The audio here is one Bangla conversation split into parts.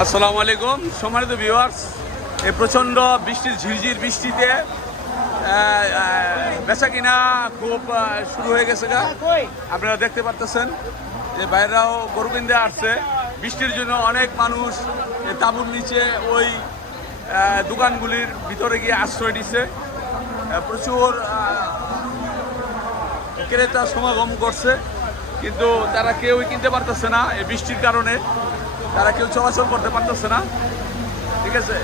আসসালামু আলাইকুম সম্মানিত ভিউয়ার্স, এই প্রচণ্ড বৃষ্টির ঝিরঝির বৃষ্টিতে বেচা কিনা খুব শুরু হয়ে গেছে গা। আপনারা দেখতে পারতেছেন যে বাইরেও গরু কিনতে আসছে। বৃষ্টির জন্য অনেক মানুষ তাঁবুর নিচে ওই দোকানগুলির ভিতরে গিয়ে আশ্রয় দিচ্ছে। প্রচুর ক্রেতা সমাগম করছে, কিন্তু তারা কেউই কিনতে পারতেছে না এই বৃষ্টির কারণে। তারা কেউ চলাচল করতে পারতেছে না। ঠিক আছে,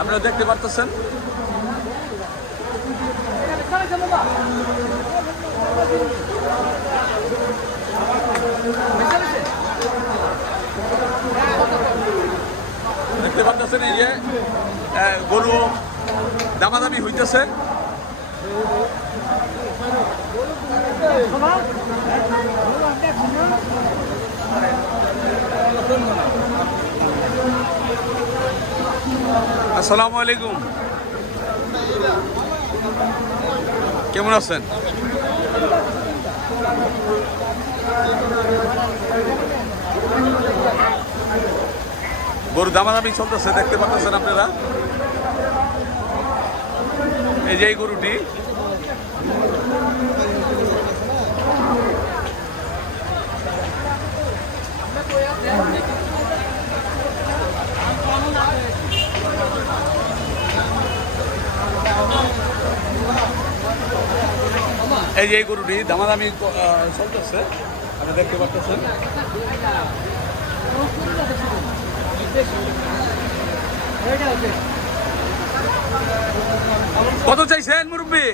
আপনারা দেখতে পারতেছেন। দেখতে পারতেছেন এই যে গরু দামাদামি হইতেছে। আসসালামু আলাইকুম, কেমন আছেন? গরু দামাদামি চলতেছে, দেখতে পাচ্ছেন আপনারা। এই যে এই গরুটি দামাদামি চলতেছে, আপনি দেখতে পাচ্ছেন। কত চাইছেন মুরব্বী?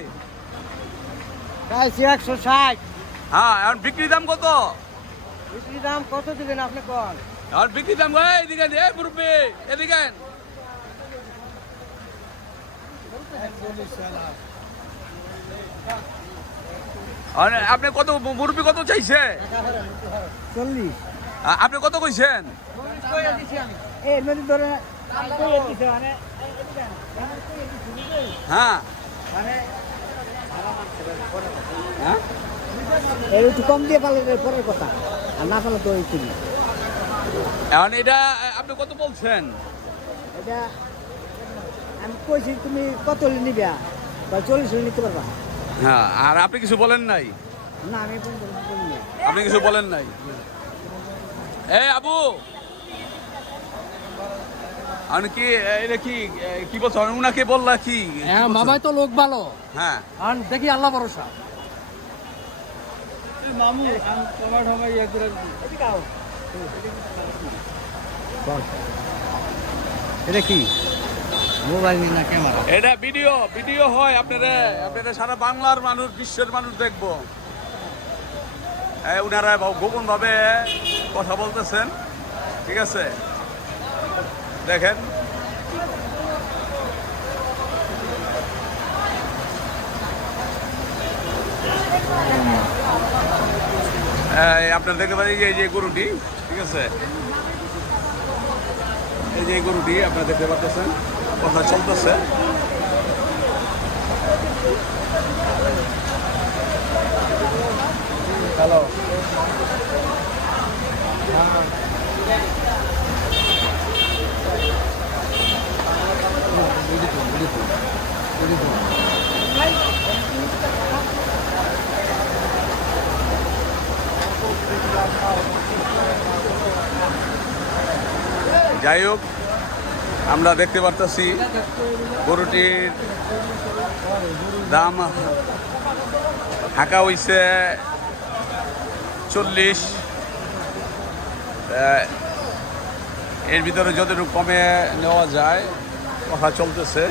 160। হ্যাঁ, এখন বিক্রি দাম কত? বিক্রি দাম কত দিবেন আপনি কোন? আর বিক্রি দাম এদিকে মুরব্বী, এদিকে আপনি কত মুরব্বী কত চাইছে? 40। আপনি কত কইছেন? হ্যাঁ, একটু কম দিয়ে পালে পরের কথা, আর না পালে তো ওই কিনি। এখন এটা আপনি কত বলছেন? এটা আমি কইছি তুমি কত হলে নিবে, 40 হলে নিতে পারবা। হ্যাঁ, আর আপনি কিছু বলেন নাই? না, আমি আপনি কিছু বলেন নাই? এই আবু, আমি কি এটা কি বলছো? উনাকে বললা কি? হ্যাঁ, মামাই তো লোক ভালো। হ্যাঁ, আর দেখি আল্লাহ ভরসা। মামু তোমার ঢাকা ইয়া করে এটা কি মোবাইল না ক্যামেরা? এটা ভিডিও হয়। আপনারা সারা বাংলার মানুষ, বিশ্বের মানুষ দেখবো। উনারা গোপন ভাবে কথা বলতেছেন। ঠিক আছে, দেখেন। আপনারা দেখতে পারেন এই যে গরুটি, ঠিক আছে, এই যে গরুটি আপনারা দেখতে পাচ্ছেন, কথা চলতেছে। হ্যালো, যাই হোক, আমরা দেখতে পারতেছি গরুটির দাম হাঁকা হইছে 40। এর ভিতরে যতটুকু কমে নেওয়া যায় কথা চলতেছে।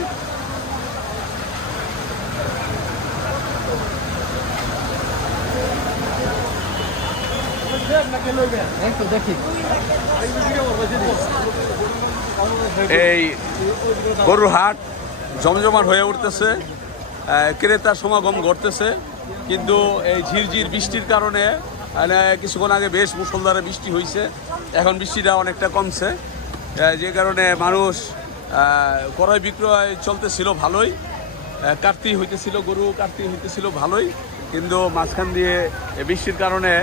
এই গরুর হাট জমজমাট হয়ে উঠতেছে, ক্রেতার সমাগম ঘটতেছে, কিন্তু এই ঝিরঝির বৃষ্টির কারণে কিছুক্ষণ আগে বেশ মুষলধারে বৃষ্টি হয়েছে, এখন বৃষ্টিটা অনেকটা কমছে, যে কারণে মানুষ ক্রয় বিক্রয় চলতেছিল ভালোই, গরু কাটতি হইতেছিল ভালোই, কিন্তু মাঝখান দিয়ে বৃষ্টির কারণে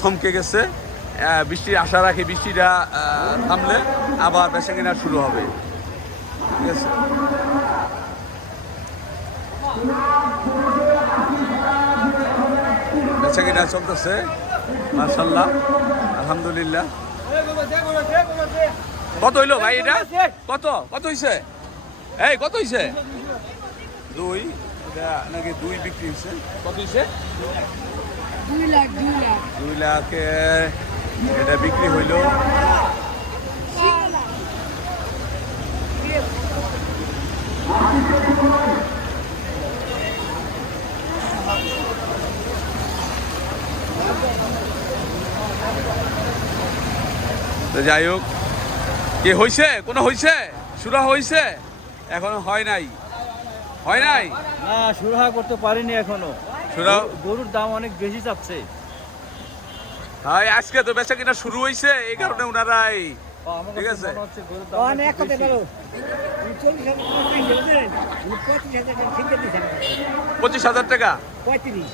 থমকে গেছে। বৃষ্টির আশা রাখি, বৃষ্টিটা থামলে আবার বেচা কেনা শুরু হবে। ঠিক আছে, বেচা কেনা চলতেছে মাশাআল্লাহ, আলহামদুলিল্লাহ। কত হইলো ভাই এটা? কত কত হইছে? এই কত হইছে? 2 এটা নাকি 2 বিক্রি হইছে। কত হইছে? 2 লাখ 2 লাখ 2 লাখে এটা বিক্রি হইলো। তো যাই হোক, কি হইছে? কোনো হইছে? শুরু হইছে? এখনো হয় নাই, হয় নাই। না, সুরাহা করতে পারিনি এখনো। শুরু গরুর দাম অনেক বেশি চাচ্ছে। হয়, আজকে তো বেচা কিনা শুরু হইছে, এই কারণে ওনারাই। আমার ঠিক কাছে আছে। মনে হচ্ছে গরুর দাম অনেক অনেক কথা বেশি। বলো 40,000 টাকা 35,000 ঠিক আছে 25,000 টাকা, 35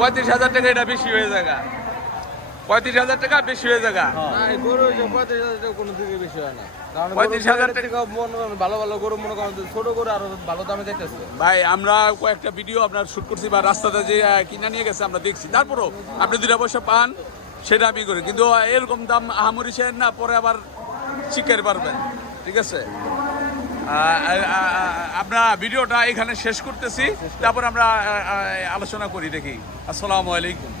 35,000 টাকা এটা বেশি হয়ে যাগা, 35,000 টাকা বেশি হয়ে যাগা। গরু যে 35,000 টাকা কোনো দিকে বেশি হয় না, কারণ 35,000 টাকা থেকে মনে করেন ভালো ভালো গরু, মনে করেন ছোট গরু আরো ভালো দামে দেখতেছে। ভাই, আমরা কয়েকটা ভিডিও আপনার শুট করছি বা রাস্তাতে যে কিনা নিয়ে গেছে আমরা দেখছি, তারপরও আপনি 2 পয়সা পান সেটা আমি করি, কিন্তু এরকম দাম আহামরি চেন না, পরে আবার শিখতে পারবেন। ঠিক আছে, আমরা ভিডিওটা এখানে শেষ করতেছি, তারপর আমরা আলোচনা করি দেখি। আসসালামু আলাইকুম।